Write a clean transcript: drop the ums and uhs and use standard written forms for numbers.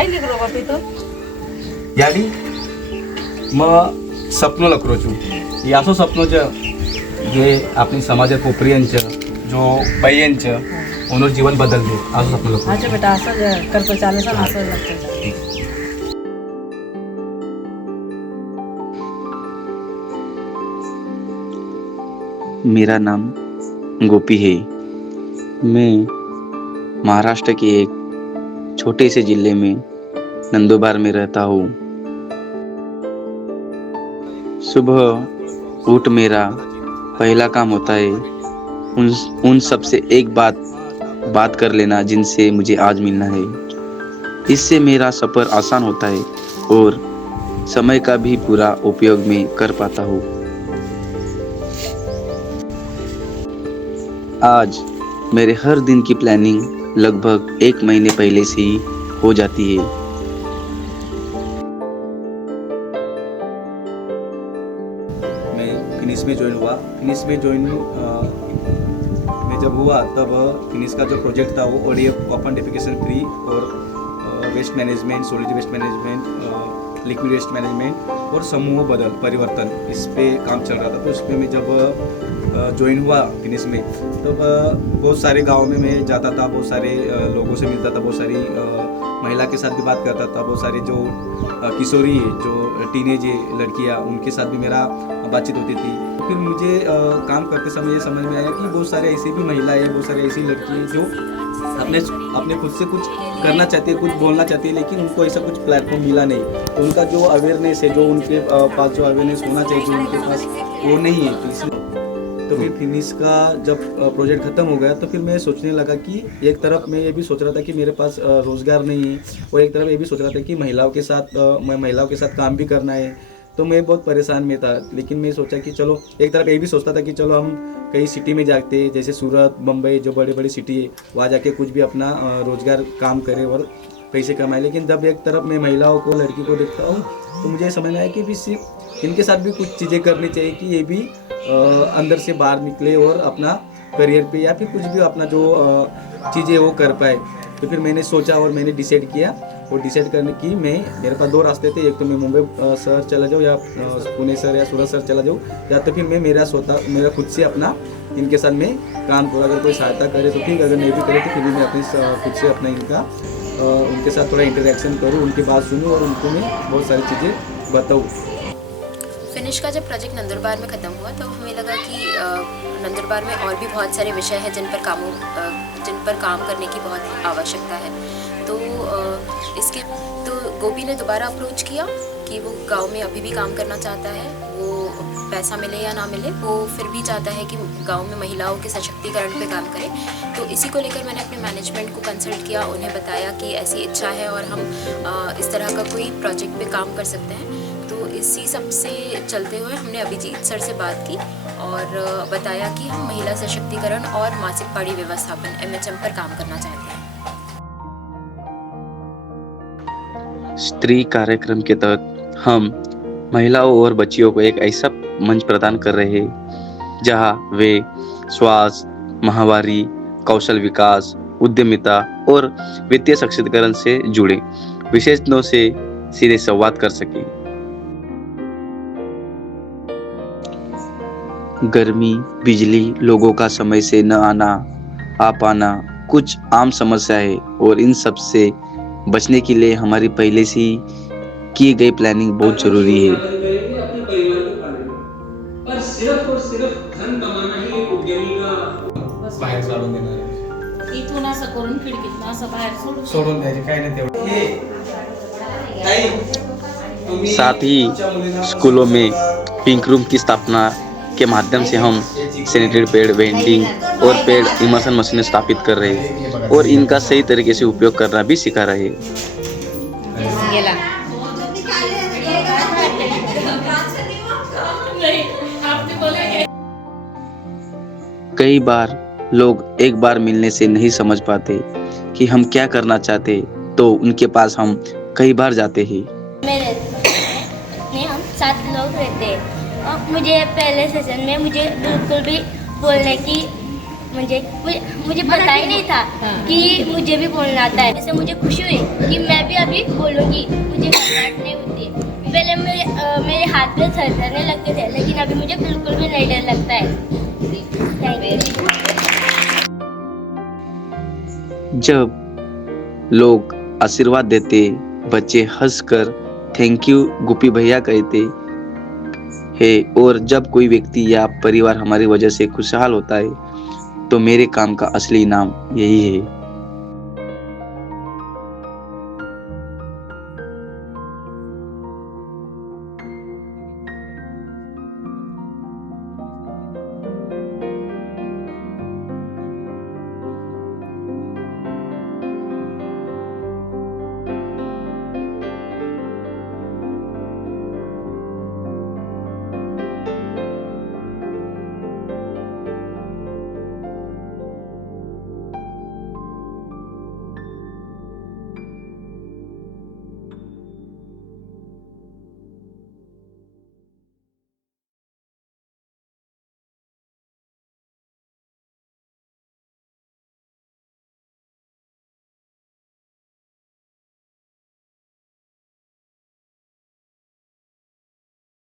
काय लिखलो बापी तो यादी मग सपनो लकरो છું એ આસો સપનો છે જે આપણી સમાજે કોપરીયન जो बहन છે उन्होंने जीवन बदल दे आसो सपनो लकरो अच्छा बेटा असं करतो चालू सा असं लागतं मेरा नाम गोपी है। मैं महाराष्ट्र के एक छोटे से जिले में नंदुरबार में रहता हूँ। सुबह उठ मेरा पहला काम होता है उन सब से एक बात कर लेना जिनसे मुझे आज मिलना है। इससे मेरा सफ़र आसान होता है और समय का भी पूरा उपयोग में कर पाता हूँ। आज मेरे हर दिन की प्लानिंग लगभग 1 महीने पहले से ही हो जाती है। मैं फिनिश में ज्वाइन हुआ। फिनिश में ज्वाइन मैं जब हुआ तब फिनिश का जो प्रोजेक्ट था वो ODF ओपन डेफिकेशन फ्री और waste management, solid waste management, liquid waste management और समूह बदल परिवर्तन इस पे काम चल रहा था। तो उसमें मैं जब ज्वाइन हुआ फिनिश में तब बहुत सारे गाँव में मैं जाता था, बहुत सारे लोगों से मिलता था, बहुत सारी महिला के साथ भी बात करता था, बहुत सारे जो किशोरी है जो टीनेज लड़कियाँ उनके साथ भी मेरा बातचीत होती थी। फिर मुझे काम करते समय ये समझ में आया कि बहुत सारे ऐसी भी महिलाएं, बहुत सारी ऐसी लड़की जो अपने खुद से कुछ करना चाहती है, कुछ बोलना चाहती है, लेकिन उनको ऐसा कुछ प्लेटफॉर्म मिला नहीं। तो उनका जो अवेयरनेस है, जो उनके पास जो अवेयरनेस होना चाहिए, जो उनके पास वो नहीं है। तो इसलिए तो फिर फिनिश का जब प्रोजेक्ट ख़त्म हो गया तो फिर मैं सोचने लगा कि एक तरफ मैं ये भी सोच रहा था कि मेरे पास रोज़गार नहीं है और एक तरफ ये भी सोच रहा था कि महिलाओं के साथ काम भी करना है। तो मैं बहुत परेशान में था, लेकिन मैं सोचा कि चलो, एक तरफ ये भी सोचता था कि चलो हम कई सिटी में जाते, जैसे सूरत, मुंबई, जो बड़ी बड़ी सिटी है, वहाँ जाके कुछ भी अपना रोज़गार काम करें और पैसे कमाए। लेकिन जब एक तरफ मैं महिलाओं को, लड़की को देखता हूँ तो मुझे समझ आया कि भी सिर्फ इनके साथ भी कुछ चीज़ें करनी चाहिए कि ये भी अंदर से बाहर निकले और अपना करियर पे या फिर कुछ भी अपना जो चीज़ें वो कर पाए। तो फिर मैंने सोचा और मैंने डिसाइड किया और डिसाइड करने की मेरे पास 2 रास्ते थे। एक तो मैं मुंबई शहर चला जाऊँ या पुणे शहर या सूरत शहर चला जाऊँ, या तो फिर मैं मेरा खुद से अपना इनके साथ में काम करूँ। अगर कोई सहायता करे तो ठीक, अगर नहीं भी करे तो फिर भी मैं अपनी खुद से अपना उनके साथ थोड़ा इंटरेक्शन करूँ, उनकी बात सुनूँ और उनको मैं बहुत सारी चीज़ें बताऊँ। फिनिश का जब प्रोजेक्ट नंदुरबार में ख़त्म हुआ तो हमें लगा कि नंदुरबार में और भी बहुत सारे विषय हैं जिन पर काम करने की बहुत आवश्यकता है। तो गोपी ने दोबारा अप्रोच किया कि वो गांव में अभी भी काम करना चाहता है, वो पैसा मिले या ना मिले, वो फिर भी चाहता है कि गांव में महिलाओं के सशक्तिकरण पे काम करे। तो इसी को लेकर मैंने अपने मैनेजमेंट को कंसल्ट किया, उन्हें बताया कि ऐसी इच्छा है और हम इस तरह का कोई प्रोजेक्ट पे काम कर सकते हैं। तो इसी सब से चलते हुए हमने अभिजीत सर से बात की और बताया कि हम महिला सशक्तिकरण और मासिक पाड़ी व्यवस्थापन MHM पर काम करना चाहते हैं। स्त्री कार्यक्रम के तहत हम महिलाओं और बच्चियों को एक ऐसा मंच प्रदान कर रहे हैं जहां वे स्वास्थ्य, माहवारी, कौशल विकास, उद्यमिता और वित्तीय सशक्तिकरण से जुड़े विशेषज्ञों से सीधे संवाद कर सकें। गर्मी, बिजली, लोगों का समय से न आ पाना कुछ आम समस्या है और इन सब से बचने के लिए हमारी पहले से ही की गई प्लानिंग बहुत जरूरी है। अपने परिवार को पालेंगे, पर सिर्फ और सिर्फ धन कमाना ही एक उद्यमी का बाहेर काढून देणार आहे। इथून असं करून खिडकीतून असं बाहेर सोडून द्यायचे, काही नाही तेवढं। साथ ही स्कूलों में पिंक रूम की स्थापना के माध्यम से हम सैनिटरी पैड, वेंडिंग और पैड इमर्शन मशीनें स्थापित कर रहे हैं और इनका सही तरीके से उपयोग करना भी सिखा रहे हैं। कई बार लोग एक बार मिलने से नहीं समझ पाते कि हम क्या करना चाहते, तो उनके पास हम कई बार जाते हैं। हम 7 लोग रहते हैं और मुझे पहले सेशन में मुझे बिल्कुल भी बोलने की मुझे पता ही नहीं था कि मुझे भी बोलना आता है। ऐसे मुझे खुशी हुई कि मैं भी अभी बोलूँगी, मुझे घबराहट नहीं होती। पहले मेरे हाथ में थरथरने लगते थे, लेकिन अभी मुझे बिल्कुल भी नहीं डर लगता है। Thank you. जब लोग आशीर्वाद देते, बच्चे हंसकर थैंक यू गुप्पी भैया कहते हैं, और जब कोई व्यक्ति या परिवार हमारी वजह से खुशहाल होता है, तो मेरे काम का असली इनाम यही है।